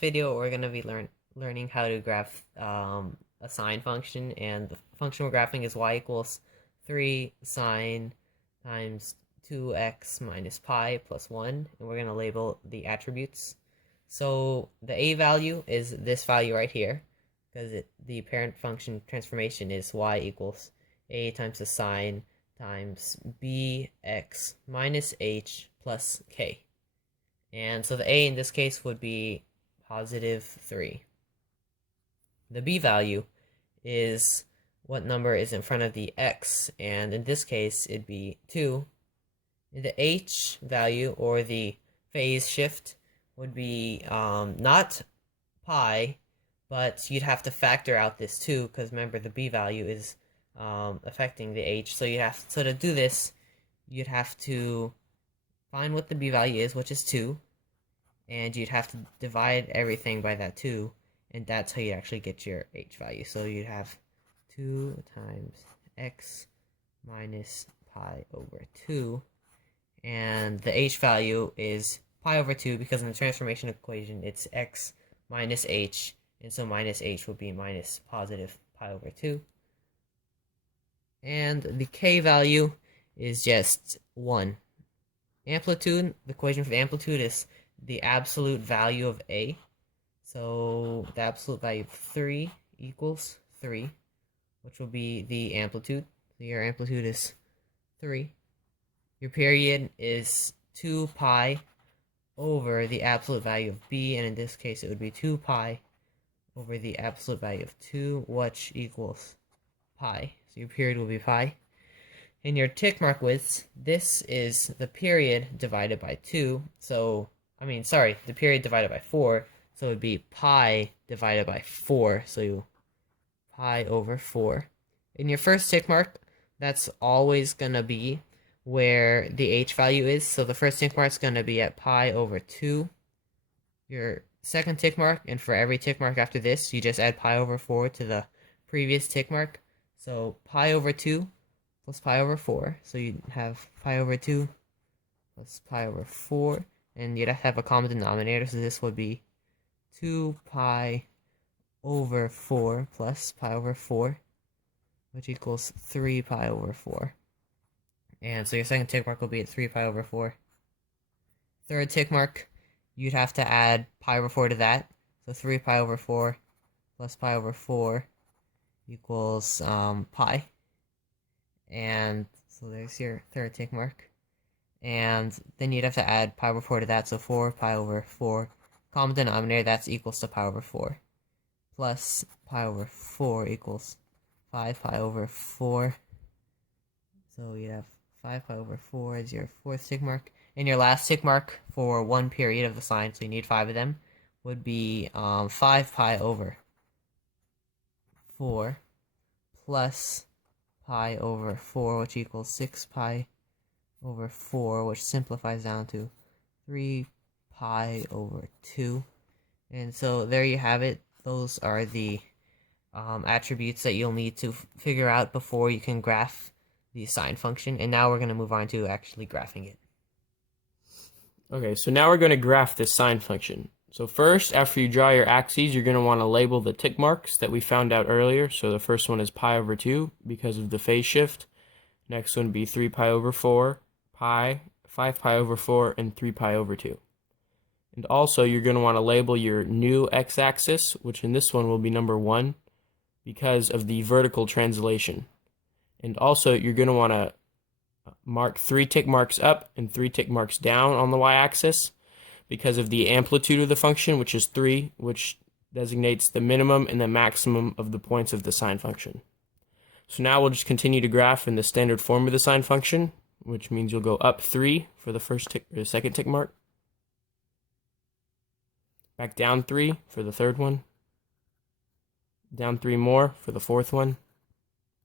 Video we're going to be learning how to graph a sine function, and the function we're graphing is y equals 3 sine times 2x minus pi plus 1, and we're going to label the attributes. So the a value is this value right here, because the parent function transformation is y equals a times the sine times bx minus h plus k. And so the a in this case would be positive 3. The b value is what number is in front of the x, and in this case it'd be 2. The h value, or the phase shift, would be not pi, but you'd have to factor out this 2, because remember the b value is affecting the h. So to do this, you'd have to find what the b value is, which is 2, and you'd have to divide everything by that 2, and that's how you actually get your h value. So you'd have 2 times x minus pi over 2, and the h value is pi over 2, because in the transformation equation it's x minus h, and so minus h would be minus positive pi over 2. And the k value is just 1. Amplitude, the equation for the amplitude is the absolute value of a. So the absolute value of 3 equals 3, which will be the amplitude. So your amplitude is 3. Your period is 2 pi over the absolute value of b, and in this case it would be 2 pi over the absolute value of 2, which equals pi. So your period will be pi. In your tick mark widths, this is the period divided by 2. The period divided by 4. So it would be pi divided by 4. So pi over 4. In your first tick mark, that's always going to be where the h value is. So the first tick mark is going to be at pi over 2. Your second tick mark, and for every tick mark after this, you just add pi over 4 to the previous tick mark. So pi over 2 plus pi over 4. So you'd have pi over 2 plus pi over 4. And you'd have a common denominator, so this would be 2 pi over 4 plus pi over 4, which equals 3 pi over 4. And so your second tick mark will be at 3 pi over 4. Third tick mark, you'd have to add pi over 4 to that. So 3 pi over 4 plus pi over 4 equals pi. And so there's your third tick mark. And then you'd have to add pi over 4 to that, so 4 pi over 4. Common denominator, that's equals to pi over 4. Plus pi over 4 equals 5 pi over 4. So you'd have 5 pi over 4 as your fourth tick mark. And your last tick mark for one period of the sine, so you need 5 of them, would be 5 pi over 4 plus pi over 4, which equals 6 pi over 4, which simplifies down to 3 pi over 2. And so there you have it. Those are the attributes that you'll need to figure out before you can graph the sine function. And now we're going to move on to actually graphing it. Okay, so now we're going to graph this sine function. So first, after you draw your axes, you're going to want to label the tick marks that we found out earlier. So the first one is pi over 2 because of the phase shift. Next one would be 3 pi over 4, pi, 5 pi over 4, and 3 pi over 2. And also, you're going to want to label your new x-axis, which in this one will be number 1, because of the vertical translation. And also, you're going to want to mark 3 tick marks up and 3 tick marks down on the y-axis, because of the amplitude of the function, which is 3, which designates the minimum and the maximum of the points of the sine function. So now we'll just continue to graph in the standard form of the sine function, which means you'll go up 3 for the second tick mark, back down 3 for the third one, down 3 more for the fourth one,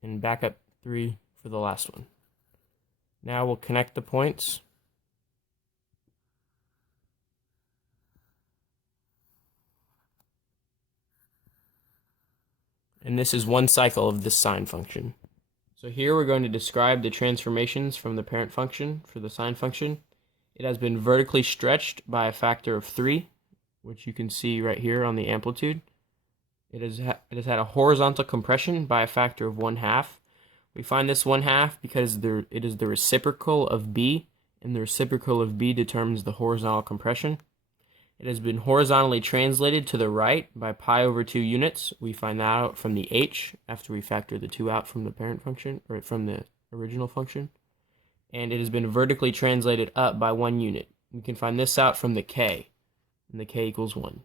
and back up 3 for the last one. Now we'll connect the points. And this is one cycle of this sine function. So here we're going to describe the transformations from the parent function for the sine function. It has been vertically stretched by a factor of 3, which you can see right here on the amplitude. It has had a horizontal compression by a factor of 1/2. We find this 1/2 because it is the reciprocal of b, and the reciprocal of b determines the horizontal compression. It has been horizontally translated to the right by pi/2 units. We find that out from the h after we factor the 2 out from the parent function, or from the original function. And it has been vertically translated up by 1 unit. We can find this out from the k, and the k equals 1.